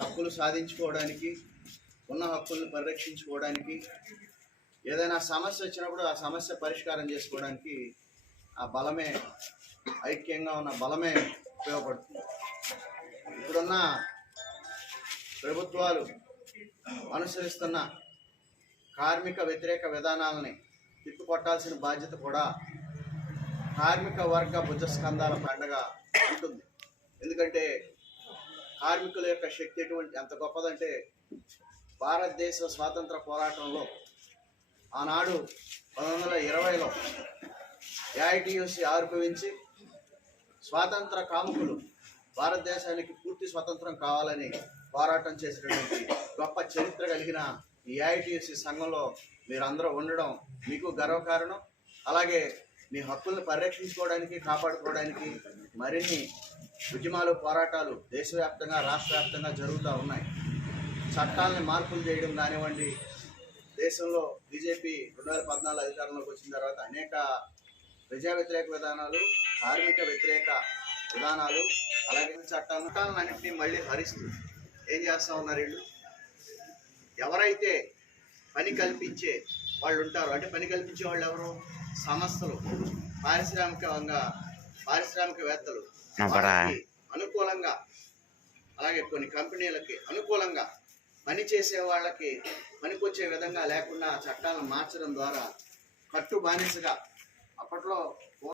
హక్కులు సాధించుకోవడానికి ఉన్న హక్కులను పరిరక్షించుకోవడానికి ఏదైనా సమస్య వచ్చినప్పుడు ఆ సమస్య పరిష్కారం చేసుకోవడానికి ఆ బలమే ఐక్యంగా ఉన్న బలమే ఉపయోగపడుతుంది. ఇప్పుడున్న ప్రభుత్వాలు అనుసరిస్తున్న కార్మిక వ్యతిరేక విధానాలని తిప్పికొట్టాల్సిన బాధ్యత కూడా కార్మిక వర్గ భుజస్కంధాల పండగ ఉంటుంది. ఎందుకంటే కార్మికుల యొక్క శక్తి ఎటువంటి ఎంత గొప్పదంటే భారతదేశ స్వాతంత్ర పోరాటంలో ఆనాడు పంతొమ్మిది వందల ఇరవైలో ఏఐటియుసి ఆవిర్భవించి స్వాతంత్ర కాముకులు భారతదేశానికి పూర్తి స్వతంత్రం కావాలని పోరాటం చేసినటువంటి గొప్ప చరిత్ర కలిగిన ఈ ఏఐటియుసి సంఘంలో మీరందరూ ఉండడం మీకు గర్వకారణం. అలాగే మీ హక్కులను పరిరక్షించుకోవడానికి కాపాడుకోవడానికి మరిన్ని ఉద్యమాలు పోరాటాలు దేశవ్యాప్తంగా రాష్ట్ర వ్యాప్తంగా జరుగుతూ ఉన్నాయి. చట్టాలని మార్పులు చేయడం కానివ్వండి దేశంలో బీజేపీ రెండు వేల పద్నాలుగు అధికారంలోకి వచ్చిన తర్వాత అనేక ప్రజా వ్యతిరేక విధానాలు కార్మిక వ్యతిరేక విధానాలు అలాగే చట్టాలను అన్నింటినీ మళ్ళీ హరిస్తూ ఏం చేస్తూ ఉన్నారు వీళ్ళు? ఎవరైతే పని కల్పించే వాళ్ళు ఉంటారో అంటే పని కల్పించే వాళ్ళు ఎవరు? సంస్థలు పారిశ్రామికంగా పారిశ్రామికవేత్తలు అనుకూలంగా అలాగే కొన్ని కంపెనీలకి అనుకూలంగా పని చేసే వాళ్ళకి పనికొచ్చే విధంగా లేకుండా చట్టాలను మార్చడం ద్వారా కట్టు బానిసగా అప్పట్లో